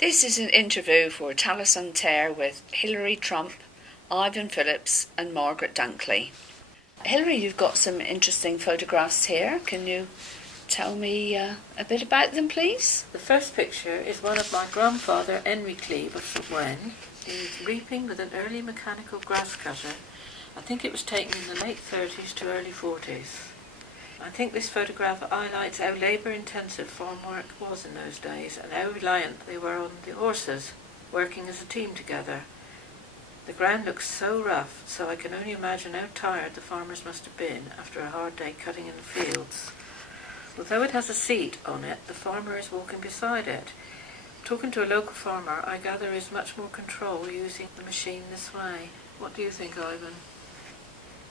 This is an interview for Talis on Tear with Hilary Trump, Ivan Phillips and Margaret Dunkley. Hilary, you've got some interesting photographs here. Can you tell me a bit about them, please? The first picture is one of my grandfather, Henry Cleave of St. Wen. He's reaping with an early mechanical grass cutter. I think it was taken in the late 30s to early 40s. I think this photograph highlights how labour-intensive farm work was in those days and how reliant they were on the horses, working as a team together. The ground looks so rough, so I can only imagine how tired the farmers must have been after a hard day cutting in the fields. Although it has a seat on it, the farmer is walking beside it. Talking to a local farmer, I gather is much more control using the machine this way. What do you think, Ivan?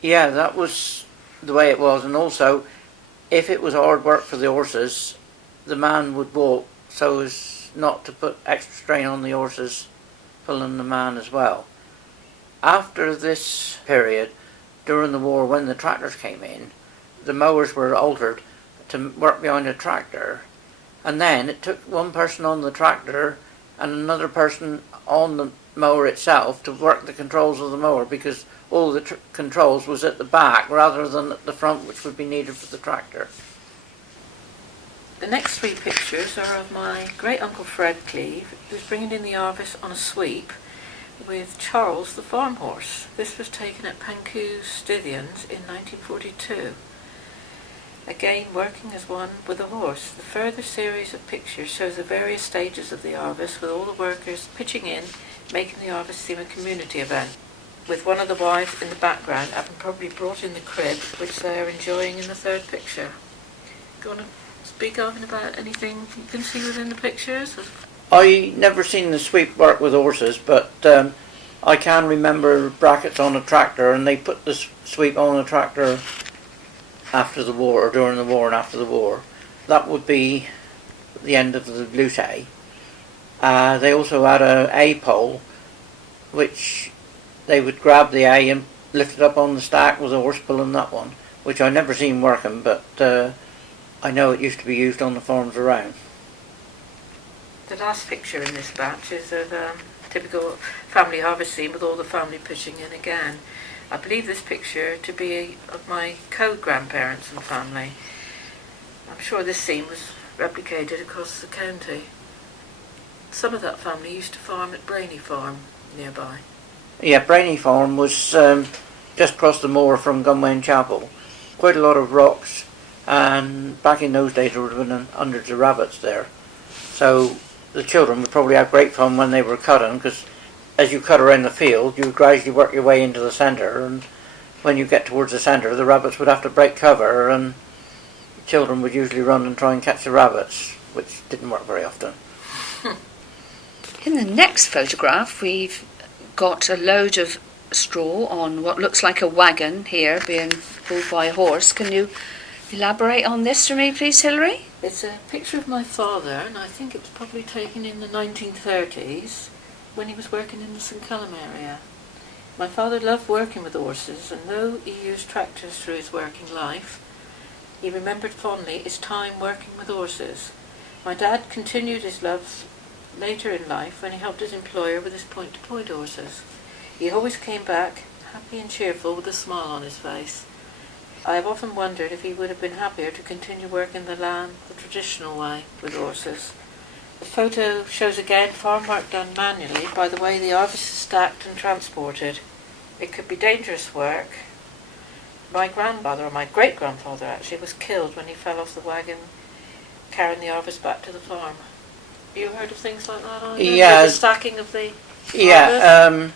Yeah, that was the way it was, and also if it was hard work for the horses, the man would walk so as not to put extra strain on the horses pulling the man as well. After this period, during the war, when the tractors came in, the mowers were altered to work behind a tractor, and then it took one person on the tractor and another person on the mower itself to work the controls of the mower, because all the controls was at the back rather than at the front, which would be needed for the tractor. The next three pictures are of my great-uncle Fred Cleave, who's bringing in the harvest on a sweep with Charles the farm horse. This was taken at Panku Stithians in 1942. Again, working as one with a horse. The further series of pictures shows the various stages of the harvest, with all the workers pitching in, making the harvest seem a community event, with one of the wives in the background having probably brought in the crib, which they are enjoying in the third picture. Do you want to speak, Ivan, about anything you can see within the pictures? I never seen the sweep work with horses, but I can remember brackets on a tractor, and they put the sweep on the tractor after the war, or during the war and after the war. That would be the end of the loose hay. They also had a hay pole, which they would grab the hay and lift it up on the stack with a horse pulling that one, which I never seen working, but I know it used to be used on the farms around. The last picture in this batch is of a typical family harvest scene with all the family pitching in again. I believe this picture to be of my co-grandparents and family. I'm sure this scene was replicated across the county. Some of that family used to farm at Brainy Farm nearby. Yeah, Brainy Farm was just across the moor from Gunwen Chapel. Quite a lot of rocks, and back in those days there would have been hundreds of rabbits there. So the children would probably have great fun when they were cutting, because as you cut around the field, you gradually work your way into the centre, and when you get towards the centre, the rabbits would have to break cover, and the children would usually run and try and catch the rabbits, which didn't work very often. In the next photograph, we've got a load of straw on what looks like a wagon here being pulled by a horse. Can you elaborate on this for me, please, Hilary? It's a picture of my father, and I think it was probably taken in the 1930s when he was working in the St. Callum area. My father loved working with horses, and though he used tractors through his working life, he remembered fondly his time working with horses. My dad continued his love later in life when he helped his employer with his point-to-point horses. He always came back happy and cheerful with a smile on his face. I have often wondered if he would have been happier to continue working the land the traditional way with horses. The photo shows again farm work done manually by the way the harvest is stacked and transported. It could be dangerous work. My grandfather, or my great-grandfather actually, was killed when he fell off the wagon carrying the harvest back to the farm. You heard of things like that, Ivan? Yeah. The stacking of the Yeah,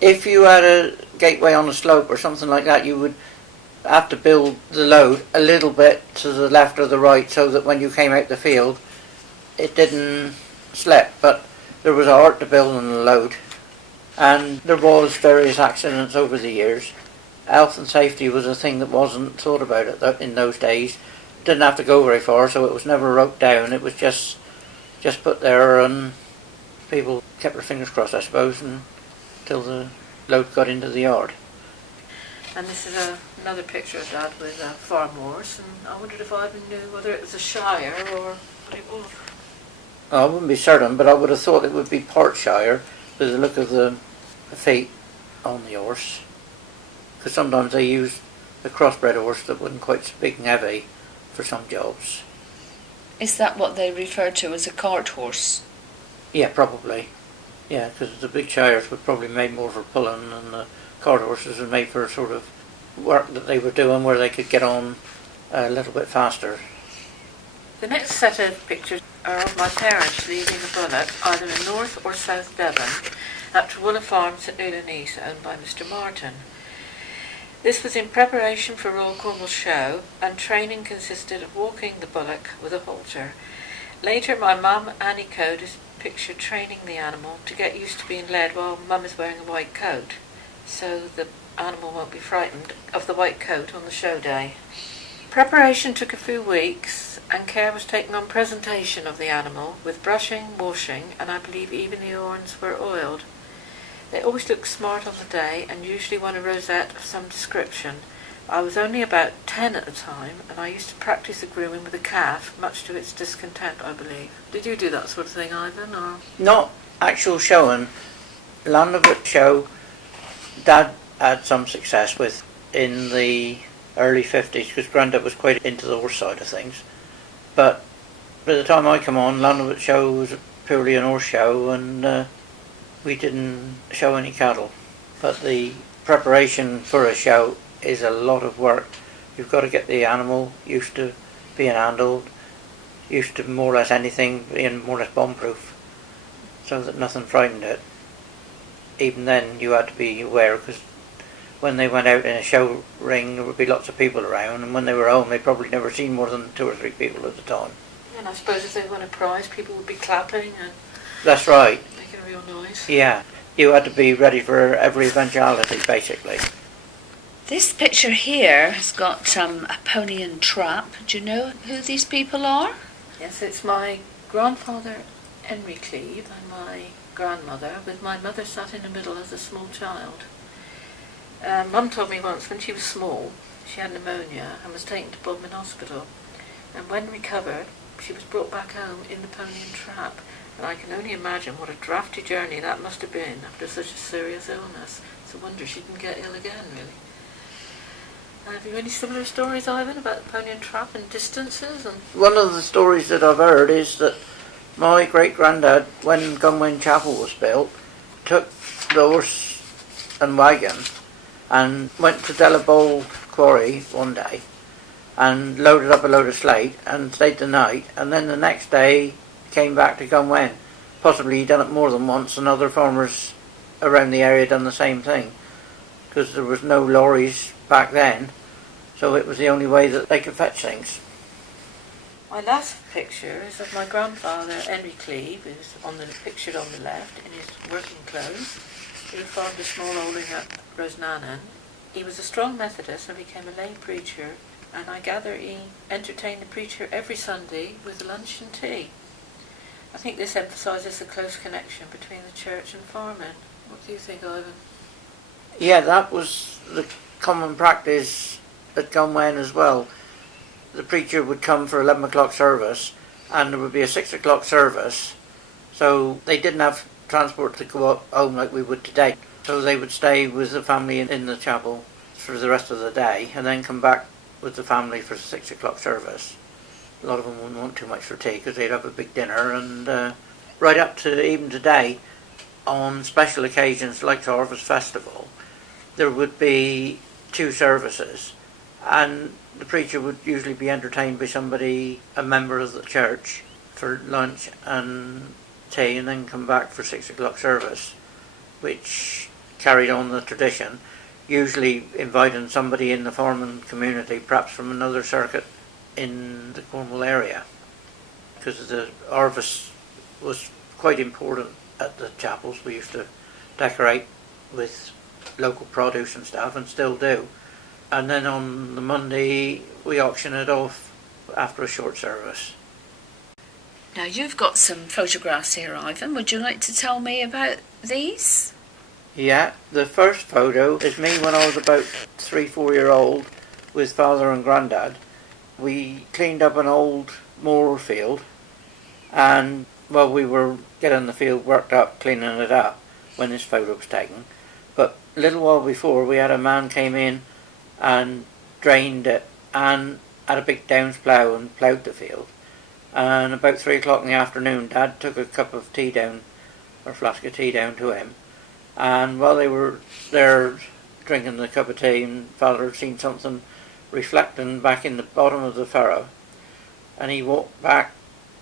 if you had a gateway on a slope or something like that, you would have to build the load a little bit to the left or the right, so that when you came out the field, it didn't slip. But there was art to building the load, and there was various accidents over the years. Health and safety was a thing that wasn't thought about in those days. Didn't have to go very far, so it was never wrote down. It was just put there, and people kept their fingers crossed, I suppose, until the load got into the yard. And this is another picture of Dad with a farm horse, and I wondered if Ivan knew whether it was a Shire or what it was. I wouldn't be certain, but I would have thought it would be Perthshire with the look of the feet on the horse. Because sometimes they use a crossbred horse that wasn't quite so big and heavy for some jobs. Is that what they refer to as a cart horse? Yeah, probably. Yeah, because the big shires were probably made more for pulling, and the cart horses were made for sort of work that they were doing where they could get on a little bit faster. The next set of pictures are of my parents leaving a bullock either in North or South Devon up to Woollah Farms at Reminisce, owned by Mr. Martin. This was in preparation for Royal Cornwall Show, and training consisted of walking the bullock with a halter. Later my mum, Annie Code, is pictured training the animal to get used to being led while mum is wearing a white coat, so the animal won't be frightened of the white coat on the show day. Preparation took a few weeks, and care was taken on presentation of the animal, with brushing, washing, and I believe even the horns were oiled. They always looked smart on the day, and usually won a rosette of some description. I was only about 10 at the time, and I used to practice the grooming with a calf, much to its discontent, I believe. Did you do that sort of thing, Ivan? Or? Not actual showing. Landavet show, Dad had some success with in the early 50s, because Grandad was quite into the horse side of things. But by the time I come on, Landavet show was purely an horse show, and we didn't show any cattle. But the preparation for a show is a lot of work. You've got to get the animal used to being handled, used to more or less anything, being more or less bomb-proof, so that nothing frightened it. Even then you had to be aware, because when they went out in a show ring there would be lots of people around, and when they were home they'd probably never seen more than 2 or 3 people at a time. And I suppose if they won a prize, people would be clapping and... That's right. Making a real noise. Yeah, you had to be ready for every eventuality, basically. This picture here has got a pony and trap. Do you know who these people are? Yes, it's my grandfather, Henry Cleve, and my grandmother, with my mother sat in the middle as a small child. Mum told me once when she was small, she had pneumonia and was taken to Bodmin Hospital. And when recovered, she was brought back home in the pony and trap. And I can only imagine what a drafty journey that must have been after such a serious illness. It's a wonder she didn't get ill again, really. Have you any similar stories, Ivan, about the pony and trap and distances? And one of the stories that I've heard is that my great-granddad, when Gunwen Chapel was built, took the horse and wagon and went to Delabole Quarry one day and loaded up a load of slate and stayed the night, and then the next day came back to Gunwen. Possibly he'd done it more than once, and other farmers around the area done the same thing, because there was no lorries back then, so it was the only way that they could fetch things. my last picture is of my grandfather, Henry Cleve, who's pictured on the left in his working clothes. He farmed a small holding at Rosnanan. He was a strong Methodist and became a lay preacher, and I gather he entertained the preacher every Sunday with lunch and tea. I think this emphasises the close connection between the church and farming. What do you think, Ivan? Yeah, that was the common practice at Gunwen as well. The preacher would come for 11 o'clock service, and there would be a 6 o'clock service, so they didn't have transport to go up home like we would today. So they would stay with the family in the chapel for the rest of the day, and then come back with the family for the 6 o'clock service. A lot of them wouldn't want too much for tea because they'd have a big dinner, and right up to even today, on special occasions like the Harvest Festival, there would be 2 services, and the preacher would usually be entertained by somebody, a member of the church, for lunch and tea, and then come back for 6 o'clock service, which carried on the tradition, usually inviting somebody in the farming community, perhaps from another circuit in the Cornwall area, because the harvest was quite important at the chapels. We used to decorate with local produce and stuff, and still do. And then on the Monday we auction it off after a short service. Now you've got some photographs here, Ivan. Would you like to tell me about these? Yeah, the first photo is me when I was about 3-4 year old with Father and Grandad. We cleaned up an old moor field, and well, we were getting the field worked up, cleaning it up when this photo was taken. But a little while before, we had a man came in and drained it and had a big downs plough and ploughed the field. And about 3 o'clock in the afternoon, Dad took a cup of tea down, or a flask of tea down to him. And while they were there drinking the cup of tea, and Father had seen something reflecting back in the bottom of the furrow. And he walked back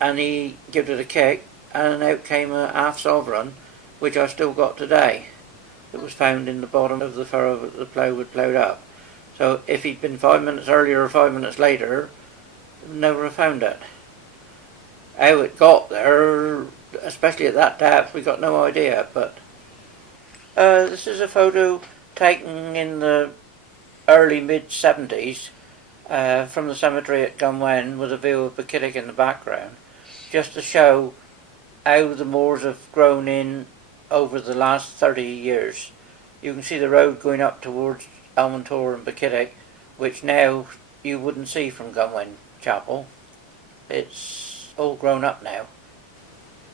and he gave it a kick, and out came a half sovereign, which I still got today. It was found in the bottom of the furrow that the plough had ploughed up. So if he'd been 5 minutes earlier or 5 minutes later, never have found it. How it got there, especially at that depth, we got no idea. But this is a photo taken in the early mid-70s from the cemetery at Gunwen with a view of Buckiddick in the background, just to show how the moors have grown in over the last 30 years. You can see the road going up towards Elmontor and Buckiddick, which now you wouldn't see from Gunwen Chapel. It's all grown up now.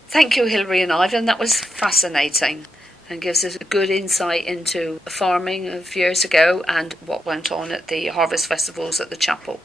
Thank you, Hilary and Ivan. That was fascinating and gives us a good insight into farming of years ago and what went on at the harvest festivals at the chapel.